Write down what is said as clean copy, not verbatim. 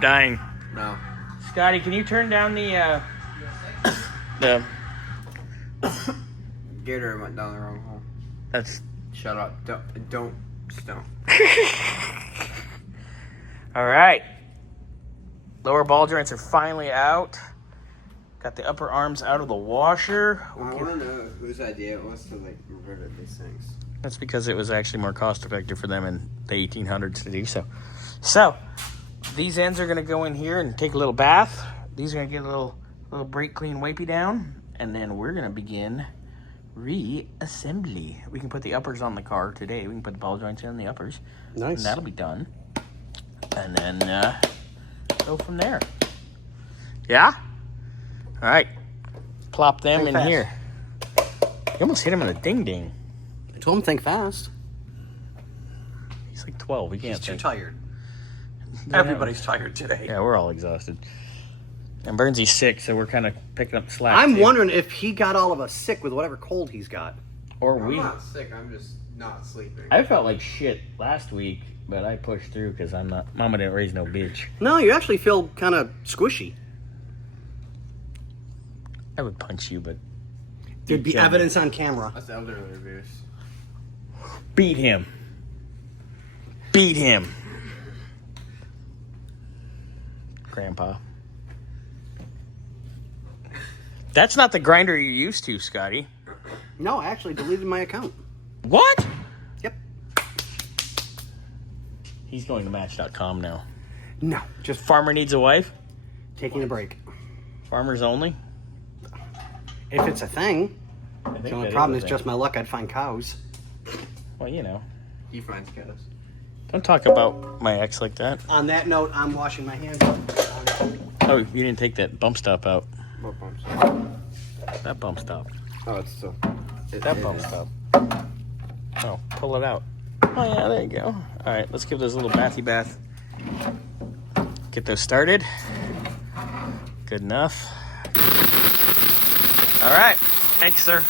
dying. No. Scotty, can you turn down the Gator went down the wrong hole. That's... Shut up. Don't. All right. Lower ball joints are finally out. Got the upper arms out of the washer. I want to know whose idea it was to like rivet these things. That's because it was actually more cost effective for them in the 1800s to do so. So, these ends are going to go in here and take a little bath. These are going to get a little brake clean wipey down. And then we're going to begin reassembly. We can put the uppers on the car today. We can put the ball joints in the uppers. Nice. And that'll be done. And then go from there. Yeah? All right. Plop them in here. You almost hit him in the ding-ding. I told him think fast. He's like 12. He can't He's too think. tired. Everybody's tired today. Yeah, we're all exhausted. And Burnsy's sick, so we're kind of picking up the slack. I'm too. wondering if he got all of us sick with whatever cold he's got. Or I'm we. not sick. I'm just not sleeping. I felt like shit last week, but I pushed through because I'm not. Mama didn't raise no bitch. No, you actually feel kind of squishy. I would punch you, but There'd be kill me. evidence on camera. That's elderly abuse. beat him. Beat him. Grandpa. That's not the grinder you're used to, Scotty. No, I actually deleted my account. What? Yep. He's going to Match.com now. No, just Farmer needs a wife? taking a break. Farmers only? If it's a thing. I think The only that problem a is thing. just my luck. I'd find cows. Well, you know. He finds cows. Don't talk about my ex like that. On that note, I'm washing my hands. Oh, you didn't take that bump stop out. What bumps? That bump stop. Oh, it's still. That bump stop. Oh, pull it out. Oh, yeah, there you go. All right, let's give those a little bathy bath. Get those started. Good enough. All right. Thanks, sir.